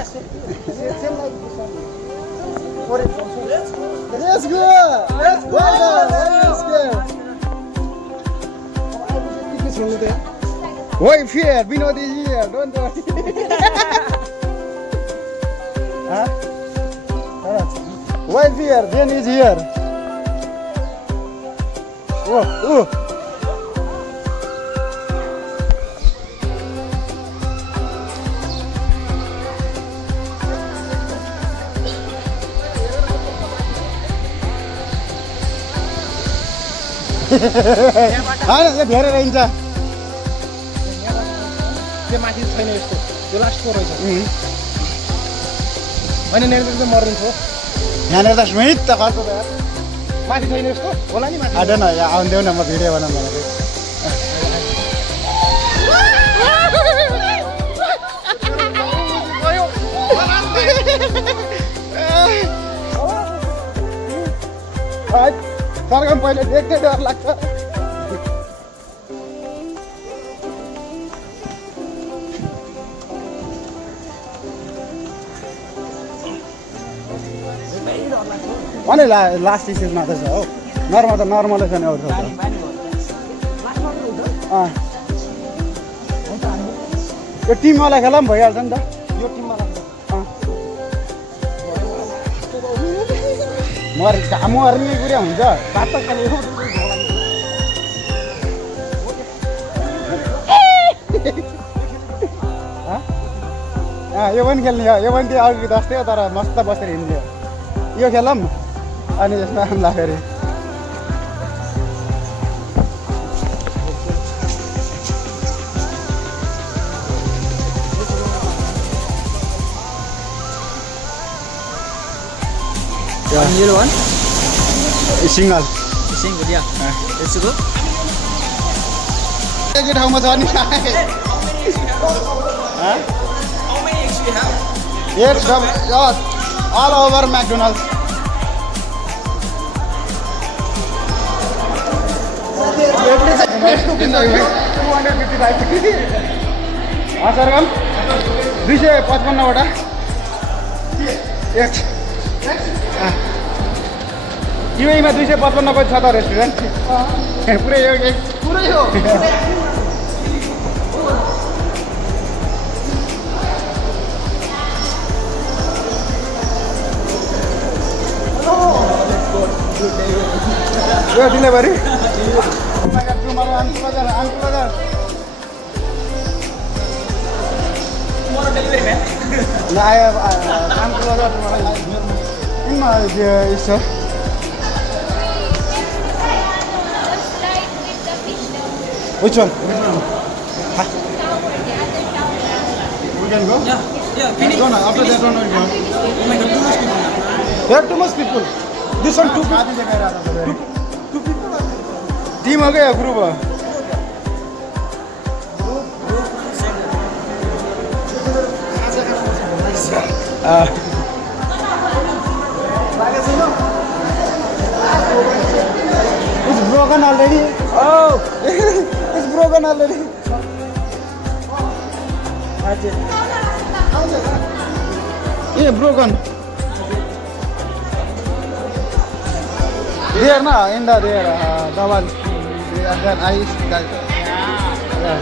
Let's go! Let's go! Let's go! Wait, fear! Vinod is here! Don't worry! Huh? Wait, fear! Jen is here! Oh, oh! हैन यो धेरै रहन्छ त्यो माथि छैन यसको यो लास्टको रहेछ हैन नेर्दा चाहिँ मर्दिन्छ यहाँ नेर्दा स्मित त खर्च त माथि छैन यसको होला नि माथि आदैन यहाँ आउँदैन म भिडियो बनाउन भनेको सरगम पहिले देख्दै डर लाग्छ अनि लास्ट स्टेजमा त छ हो नर्मल त नर्मलै छ नि अरू यो टिमवाला खेला पनि भइहाल्छ नि त यो टिमवाला मर्ने कुरा हुन्छ बात खाली यो पनि खेल्ने हो यो पनि त्यो अघि जस्तै हो तर मस्त बसेर हिँड्ने हो यो खेलौँ अनि यसमा हामीलाई फेरि Middle one? Single. Single, yeah. Let's go. Take it how much on it? How many eggs do you have? Yes, all over McDonald's. सरगम 255 वटा एक युएमा 255 को छ त रेस्टुरेन्ट पुरै हो पुरै हो यो delivery Tomorrow delivery, man. No, I have uncle tomorrow. In my sir. Which one? Huh? We can go? Yeah, finish. No, after that one we'll go. Oh my God, too much people. There are too much people. This one two people. Two people. Team हो गया group हो. It's broken already. Oh, it's broken already. Yeah, broken. There na, in the there, the one. That ice, that. Yeah.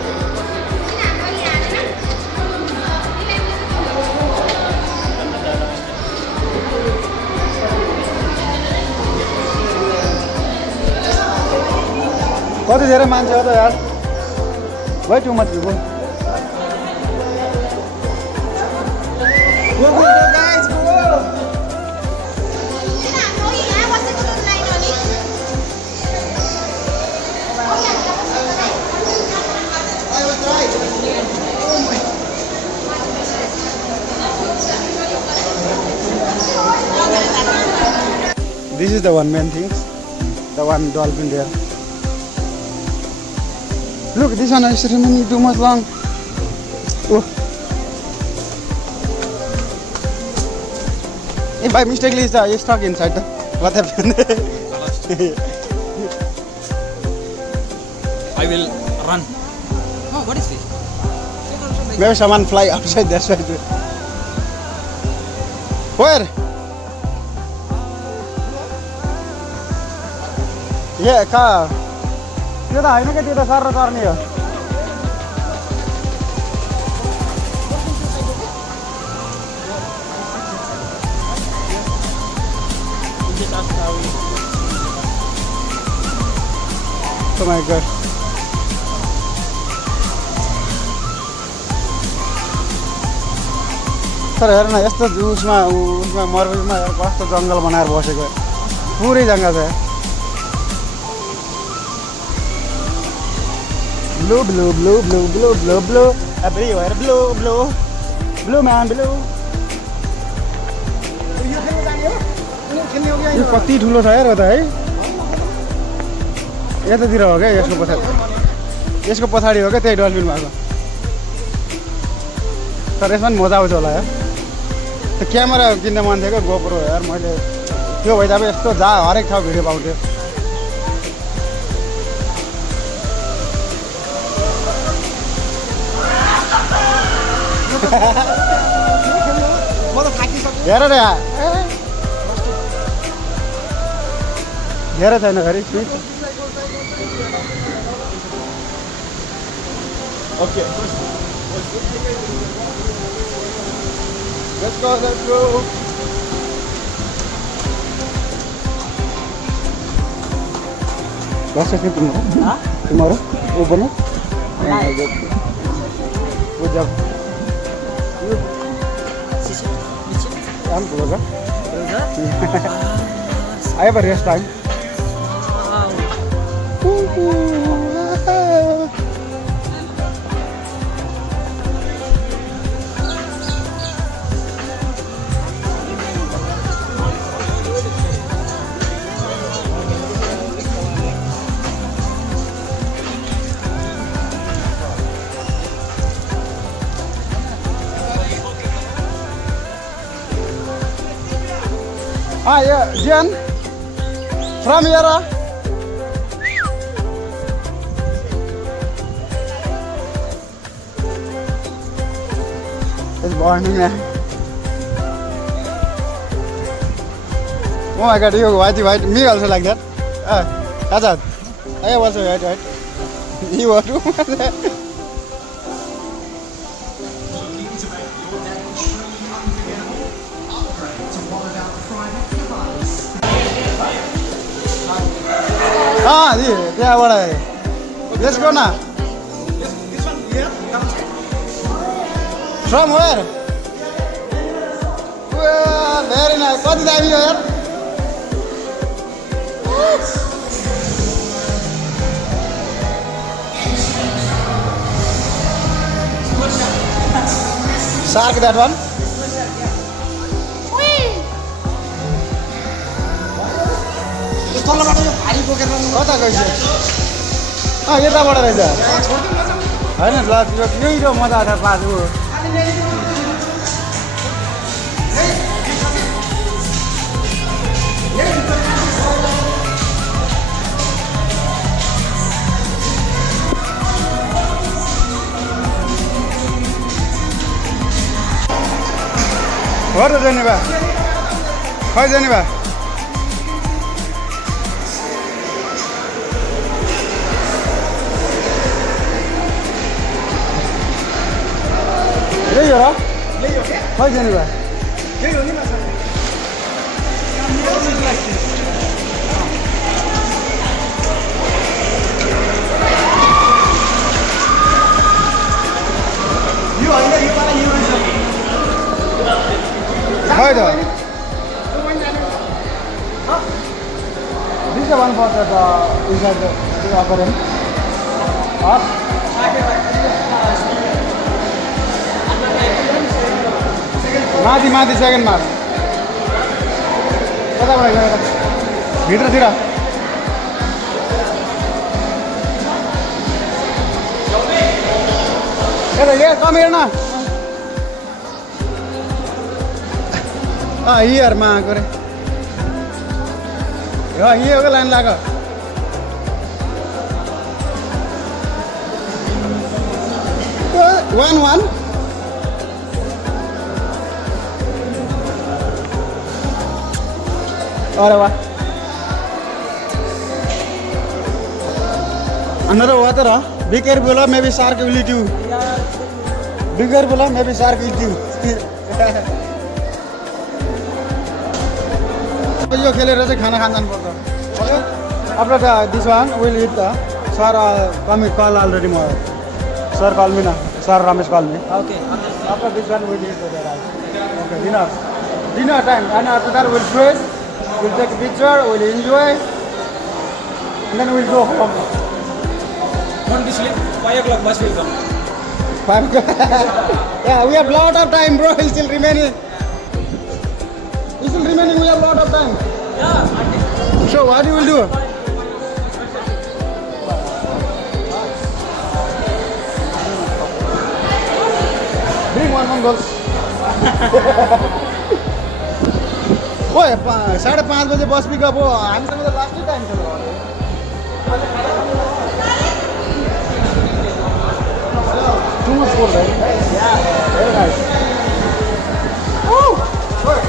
कति धेरै मान्छे हो त यार way too much people go guys go This is the one main thing, the one dolphin there. Look, this one is remaining too much long. Oh. If by mistakenly it's stuck inside, what happened? I will run. Oh, what is this? Maybe someone fly outside, that's why. Where? Yeah, car. त्यो त होइन के त्यो त sir गर्ने हो Oh my god. तर हेर न यस्तो उसमा मरुभूमिमा कस्तो जङ्गल बनाएर बसेको पुरै जङ्गल छ Blue, blue, blue, blue, blue, blue, blue. Everywhere, blue, blue. Blue man, blue. यो कति ठुलो छ यार त है यतातिर हो क्या यसको पछाडि हो क्या त्यही डल्फिन भएको तर यसमा पनि मजा आउँछ होला यार त्यो क्यामेरा किन्न मन थियो क्या गोप्रो यार मैले त्यो भइदा अब यस्तो हरेक ठाउँ भिडियो पाउँथ्यो हेर रे हेर छैन घरि okay Let's go. What's your tomorrow? Huh? Tomorrow? Open it? Good job. I'm good. I have a rest time. Ah, yeah, Jen, from here. It's morning now. Oh my God, you white. Me also like that. Azad, I also white. You are too. Ah, yeah, what I. Let's go now. This one here, From where? Well, very nice. What did I do here? Shark, that one? कता गइस यताबाट रहेछ होइन ल यही त मजा आउँछ पाछु हो त जाने भए खै जाने भए यही हो र खै जाने भए यही हो नि यो होइन यो पाला यो रहेछ खै त This is one for the inside the aquarium. Up. माथि सेकेन्ड मार्क कताबाट गएर भित्रतिर ये कम हेर्न हियरमा आएको रे हियोको लाइन लाग्यो वान अरे वाह another water be careful maybe shark will eat you be careful maybe shark eat you यो खेलेर चाहिँ खाना खान जानु पर्छ after this one will eat sir come call already more sir call me now sir Ramesh call me Okay. after this one we'll eat the rice okay dinner time and after that we'll dress we'll take a picture we'll enjoy and then we'll go home Don't be sleep. 5 o'clock bus will come. 5 o'clock. Yeah, we have lot of time, bro. It's still remaining. We have lot of time. Yeah. So what you will do? Bring one goal. ओए 5:30 बजे बस pickup हो हामीसँग त last time छ Too much for that. Yeah, very nice. Woo! Good.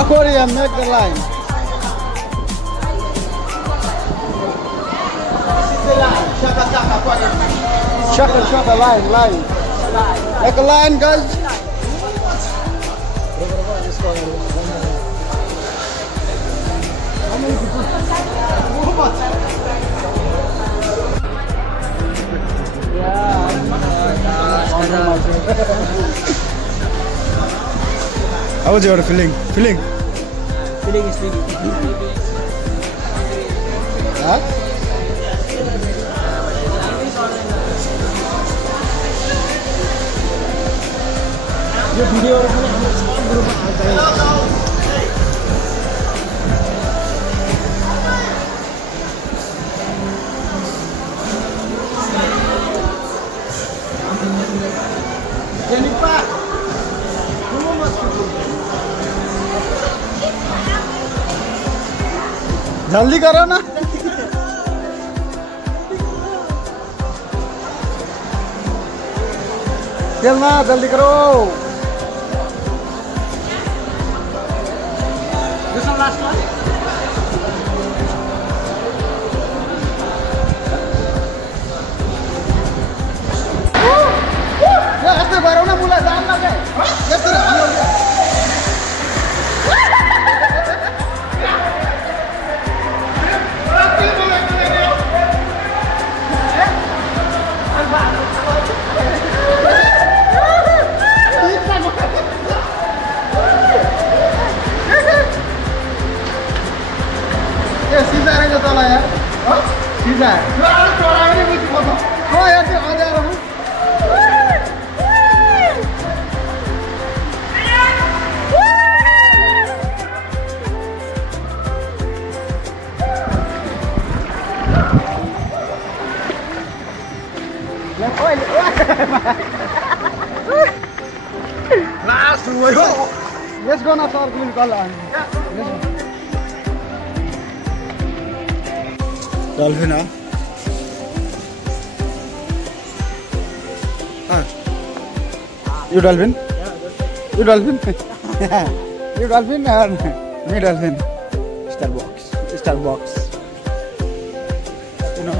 Aquarium, make the line. Shaka, line. Make a line, guys. How was your feeling? Feeling is feeling. Huh? यो भिडियोहरु पनि हाम्रो स्मार्ट ग्रुपमा हाल्दै जल्दी करो ना चलना जल्दी करो This one last one. यस्तो गरौ न मुला जान लगे यस्तो सीधा रहेछ तल यार सीधा यार त्यो अझ Last one. Let's go now, sir. We'll call on. Dolphin, huh? You dolphin? Yeah, you dolphin? You dolphin or me dolphin? Starbucks. You know?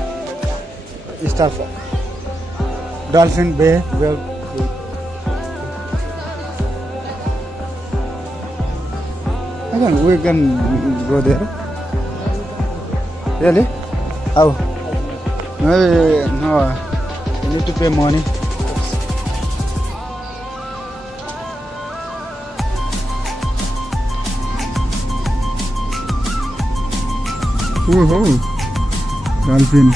Starbucks. Dolphin Bay. Well, we can go there. Really? How? Maybe no. You need to pay money. Woohoo! Dolphin.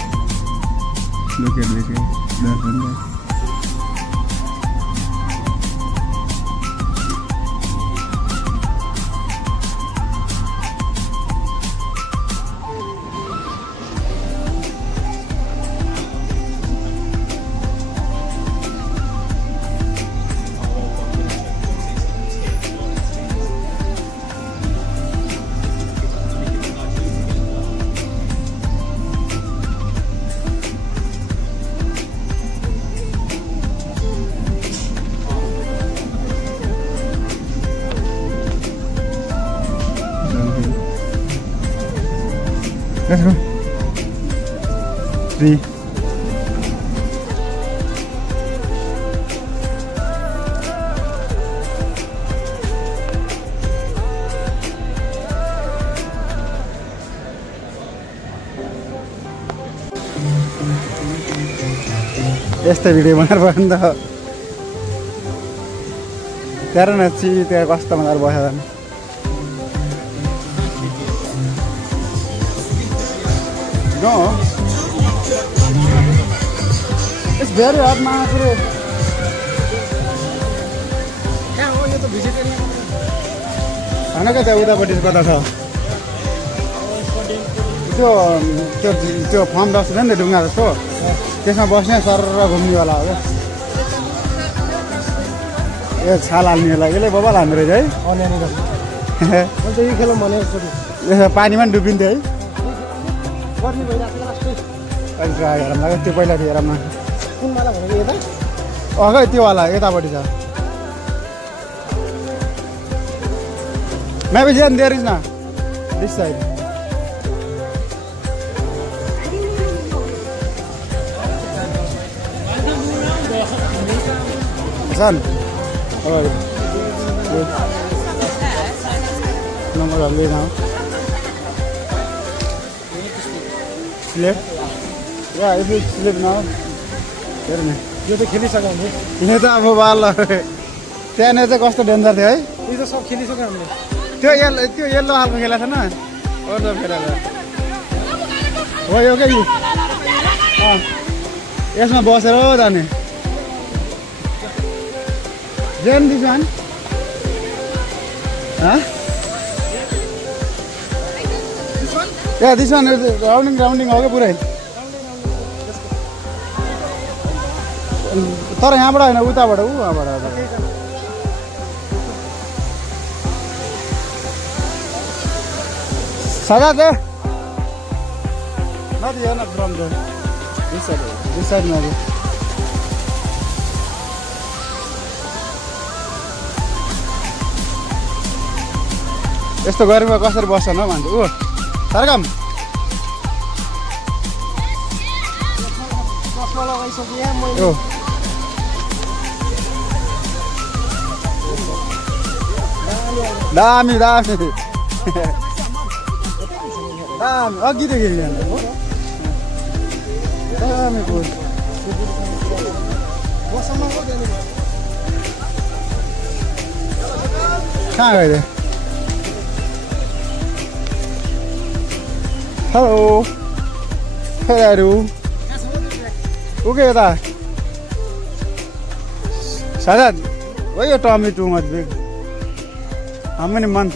Look at this guy. Dolphin guy. Let's go. 3. यस्तो video बनाएर भयो नि त त्यहाँ नची त्यहाँ कस्तो मजाले बसेर No. It's very hot, man. कहाँ हो यो त भिजिटरियन खाना क्या चाहिँ उतापट्टि कता छ त्यो फर्म बस्छ नि त ढुङ्गा जस्तो त्यसमा बस्ने सर घुम्नेवाला हो क्या ए छाल हाल्नेलाई यसले बबाल हाल्ने रहेछ है अनलाइन अन्त यो खेलौँ भने यसो पानीमा पनि डुबिन्थ्यो है गर्ने भइरहेको लास्टै अहिले हेरौँ लाग्यो त्यो पहिला हेरौँ न कुन वाला भनेको यता अघि त्योवाला यतापट्टि छ Maybe there is not this side. Son, how are you? Good. No more ugly now. Sleep? Yeah, if you sleep now, hear me. यो त खेलिसक्यो हामीले यो त अब बाल त्यहाँनिर चाहिँ कस्तो डेन्जर थियो है यो त सब खेलिसक्यो हामीले त्यो येल्लो खालको खेला छैन अरू खेला हो यो के यसमा बसेर हो जाने जेन दिस वान या दिस वान राउन्डिङ हो क्या पुरै तर यहाँबाट होइन उताबाट उहाँबाट Saga there? Not here, not from there. This side maybe. यस्तो गर्मीमा कसरी बस्छ न भन्छ ऊ सरगम चस्मा लगाइसकेँ मैले ओ दामी दामी अघिदेखि दामी फुल कहाँ गयो हेलो हेलो ओके यता सादा हो यो tummy too much big how many month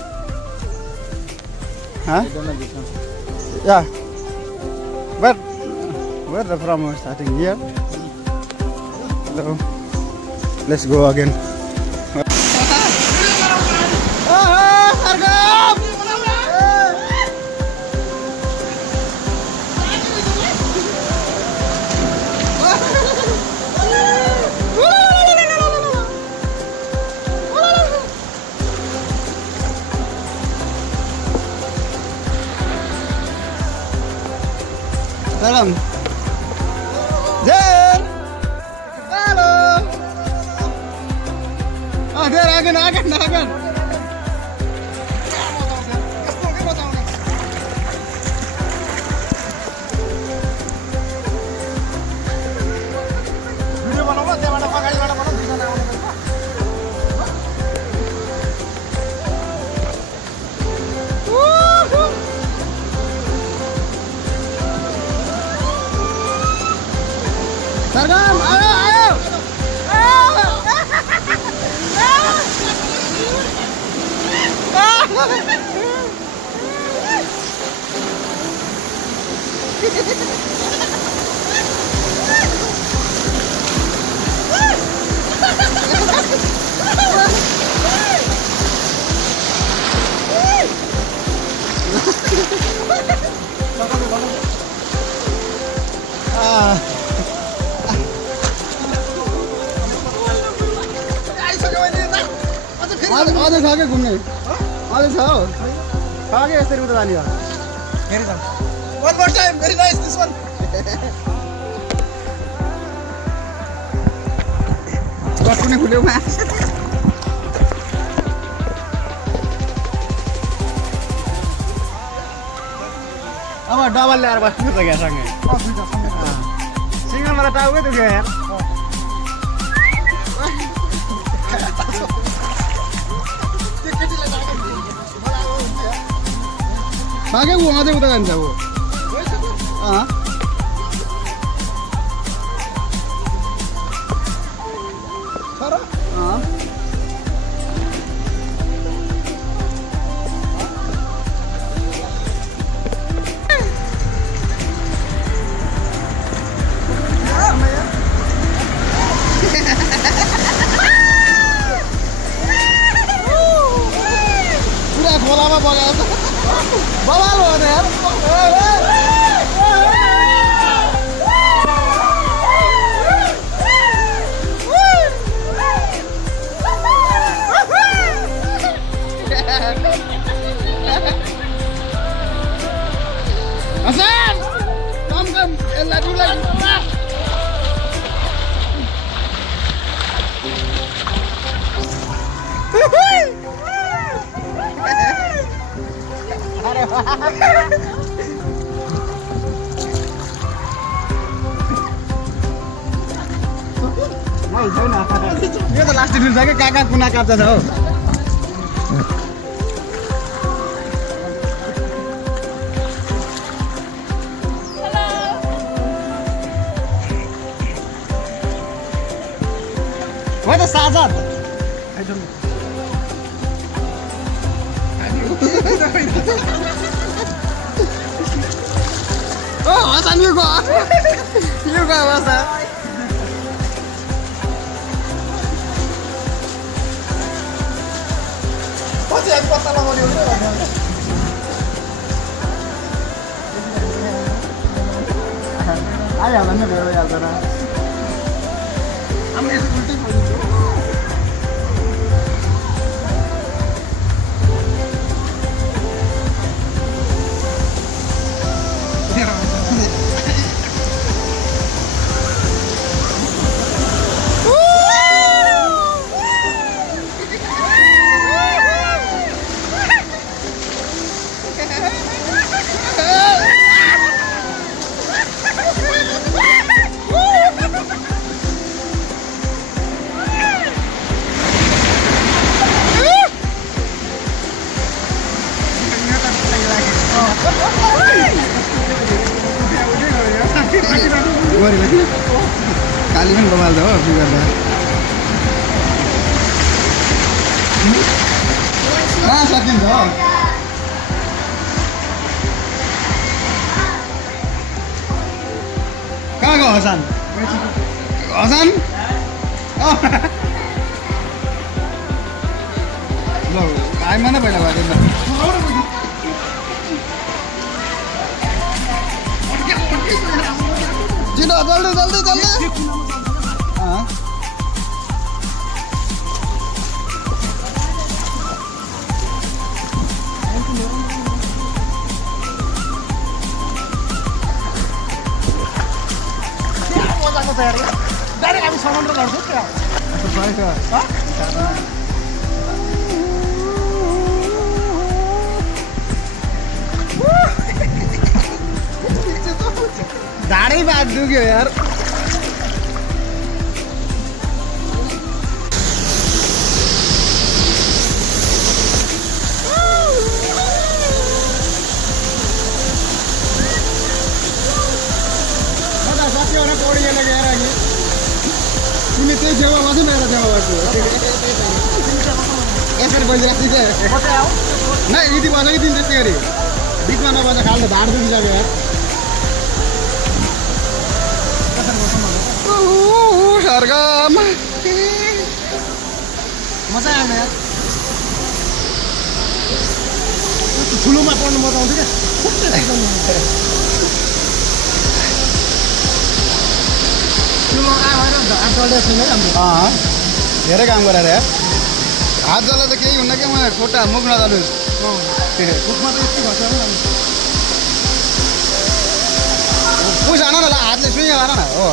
Huh? Yeah. But where the from was starting here? Hello. Let's go again. Salam. Jen. Halo. Ah, there again. Video बनाऊंगा, त्यहाँबाट अगाडिबाट बनाऊँ, दुईजना आउनु पर्छ। सरगम आयो अझै छ क्या घुम्ने अझै छ हौ छ क्या यसरी उता जाने हो फेरि जाउँ One more time. Very nice, this one. Kuning kuning mas. अब डबल ल्याएर बस्नु त क्या सँगै सिङ्गलमा त टाउकै दुख्यो यार बाँकै ऊ अझै उता जान्छ ऊ खोलामा बगाएर बवाल हो त यार Hasan kom laju यो त लास्ट दिनु छ कि काका कुना काप्छ छ हौ हो त साझा Oh, Hasan juga. Juga masa. Pasti aku patah lama dia udah. Ayah mana dia ya sana. Am itu ulti pun. Kali kan bawal dah, juga dah. Ah, sakin dah. Kagak Hasan? Hasan? Oh. Loh, kayak mana pada waktu itu? Cina, jolly. हाँ direct हामी समुद्र गर्छौँ क्या ढाडै बात दुख्यो यार ini tuh Jawa masih merah Jawa aku. Eser banyak sih deh. Nah ini mana ini tindas sekali. Di mana banyak hal dah ada juga ya. Harga mah. Masa ada ya? Dulu mah pun mau tahu juga. हाँ धेरै काम गरेर यार हात जला त केही हुन्न क्या म खुट्टा मुख नजानुहोस् मुखमा त यति भन्छ पुस हान न हातले सुइँ हान न हो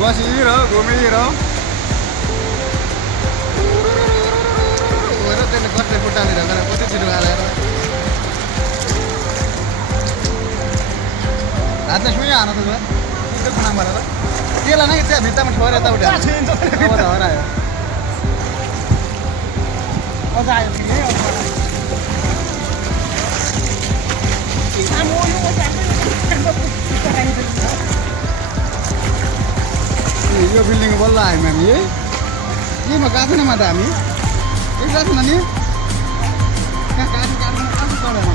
बसिरह घुमिरह त्यसले कट्टे खुट्टालेर गएर कति छिटो हालेर हातले सुइँ हान त त्यो खानाबाट त त्यसलाई नै त्यहाँ भित्तामा ठोएर यताउति हरायो अझ आयो यो बिल्डिङ बल्ल आयौँ हामी है केमा गएको छैनौँ त हामी एक गएको छैन नि कहाँ काट्नु कहाँ चढ्यो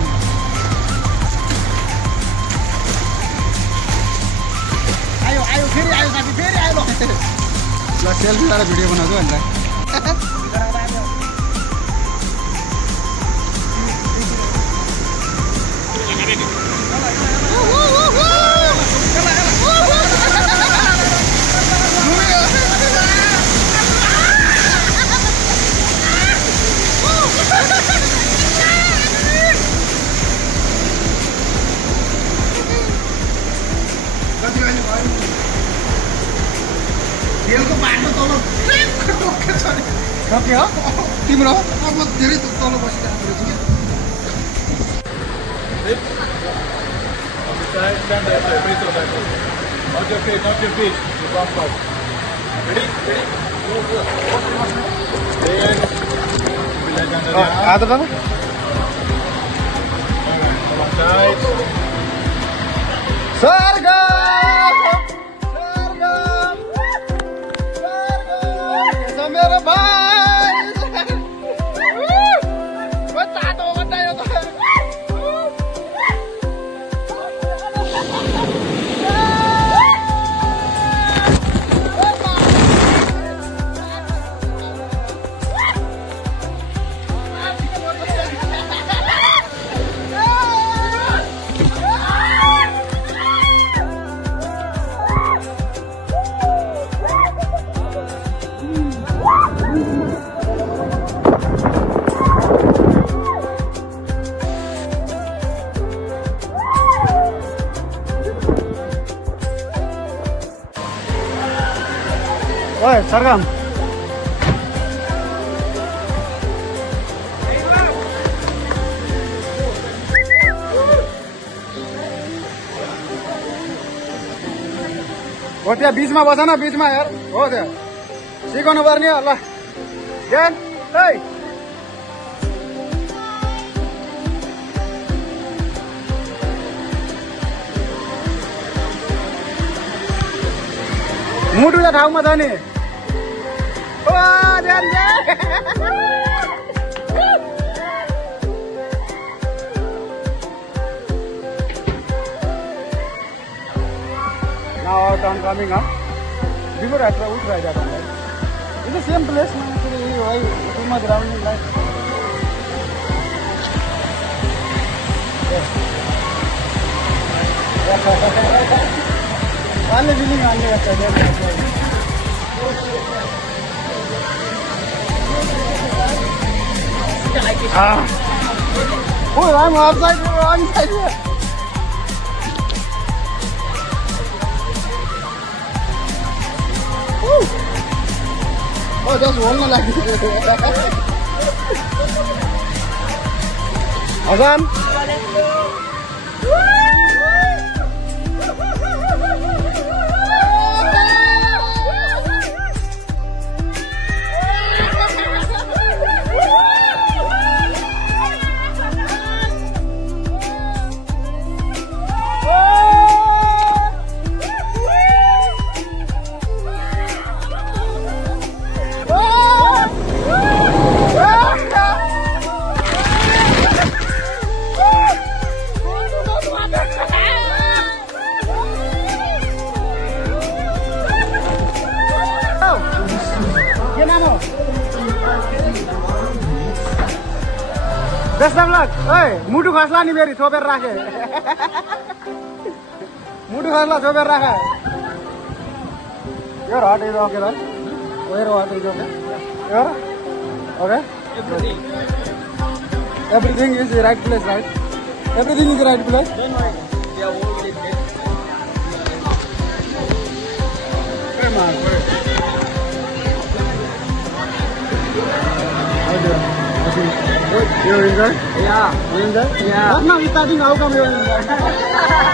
आयो आयो फेरि आयो साथी फेरि आयो ल सेल्फी गरेर भिडियो बनाउँछु अन्त रेलको बाटो तल सक्यो तिम्रो अब धेरै तल बसिरहेको रहेछ मेरो भाइ ओए सरगम हो त्यहाँ बिचमा बस न बिचमा यार हो त्यहाँ सिकाउनु पर्ने हो ल ज्ञान है मुटु त ठाउँमा छ नि Now our turn coming up. Before after we try that one. It's the same place. Why too much rounding like? Only feeling only after Oh, I'm outside the wrong side here. Oh, just one like this. Hasan. मुटु खस्ला नि मेरी छोपेर राखे मुटु खस्ला छोपेर राखे यो hat is okay right where hat is okay यो okay everything is the right place right everything is the right place don't worry they are all good come on You enjoy? Yeah. You enjoy? Yeah. But now it's starting. How come you enjoy?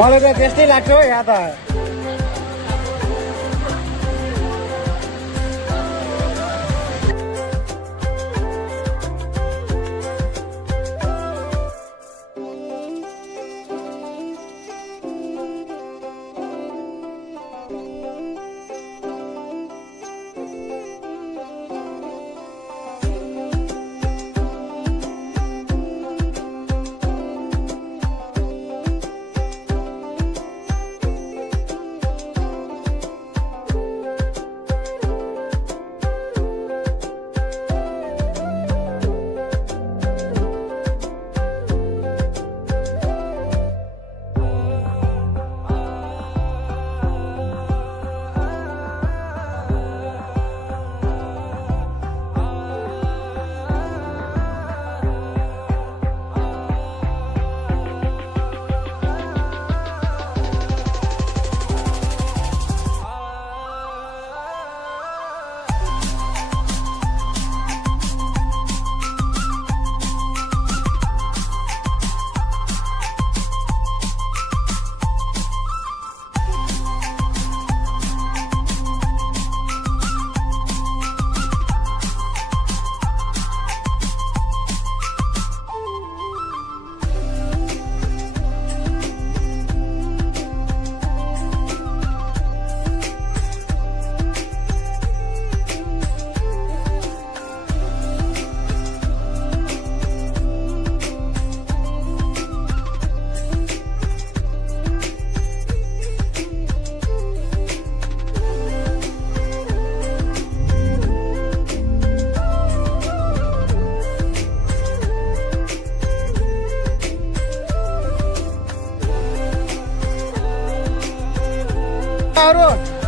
मलाई त त्यस्तै लाग्छ हो यहाँ त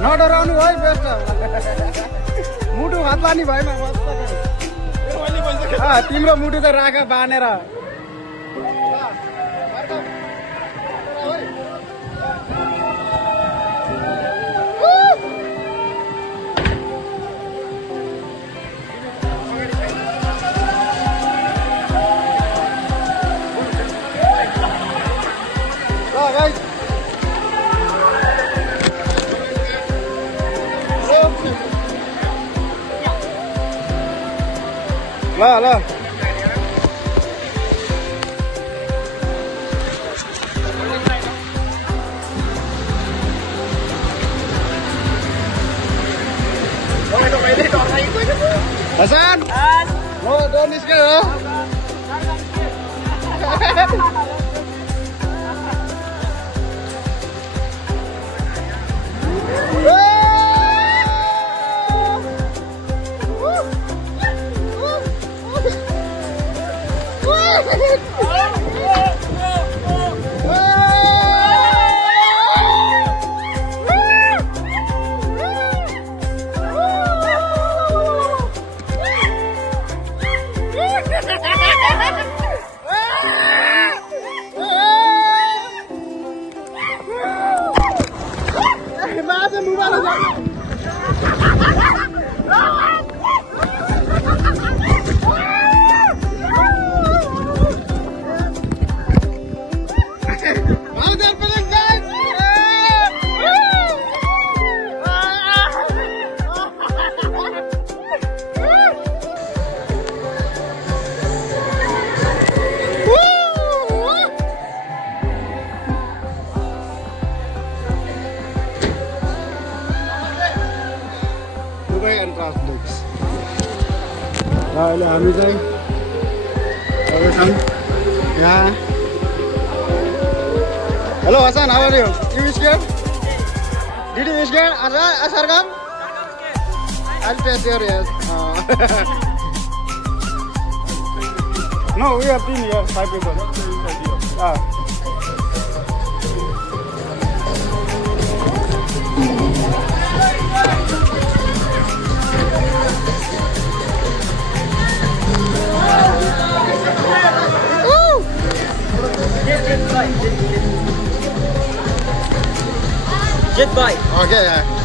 नडराउनु है best मुटु हातला नि भएन तिम्रो मुटु त राख बानेर ल ल Hasan mau donis ke अहिले हामी चाहिँ छौँ यहाँ hello Hasan how are you scared? Did you scared? Sargam? I'll test your yes. No, we have been here 5 people. Jet bike. Okay.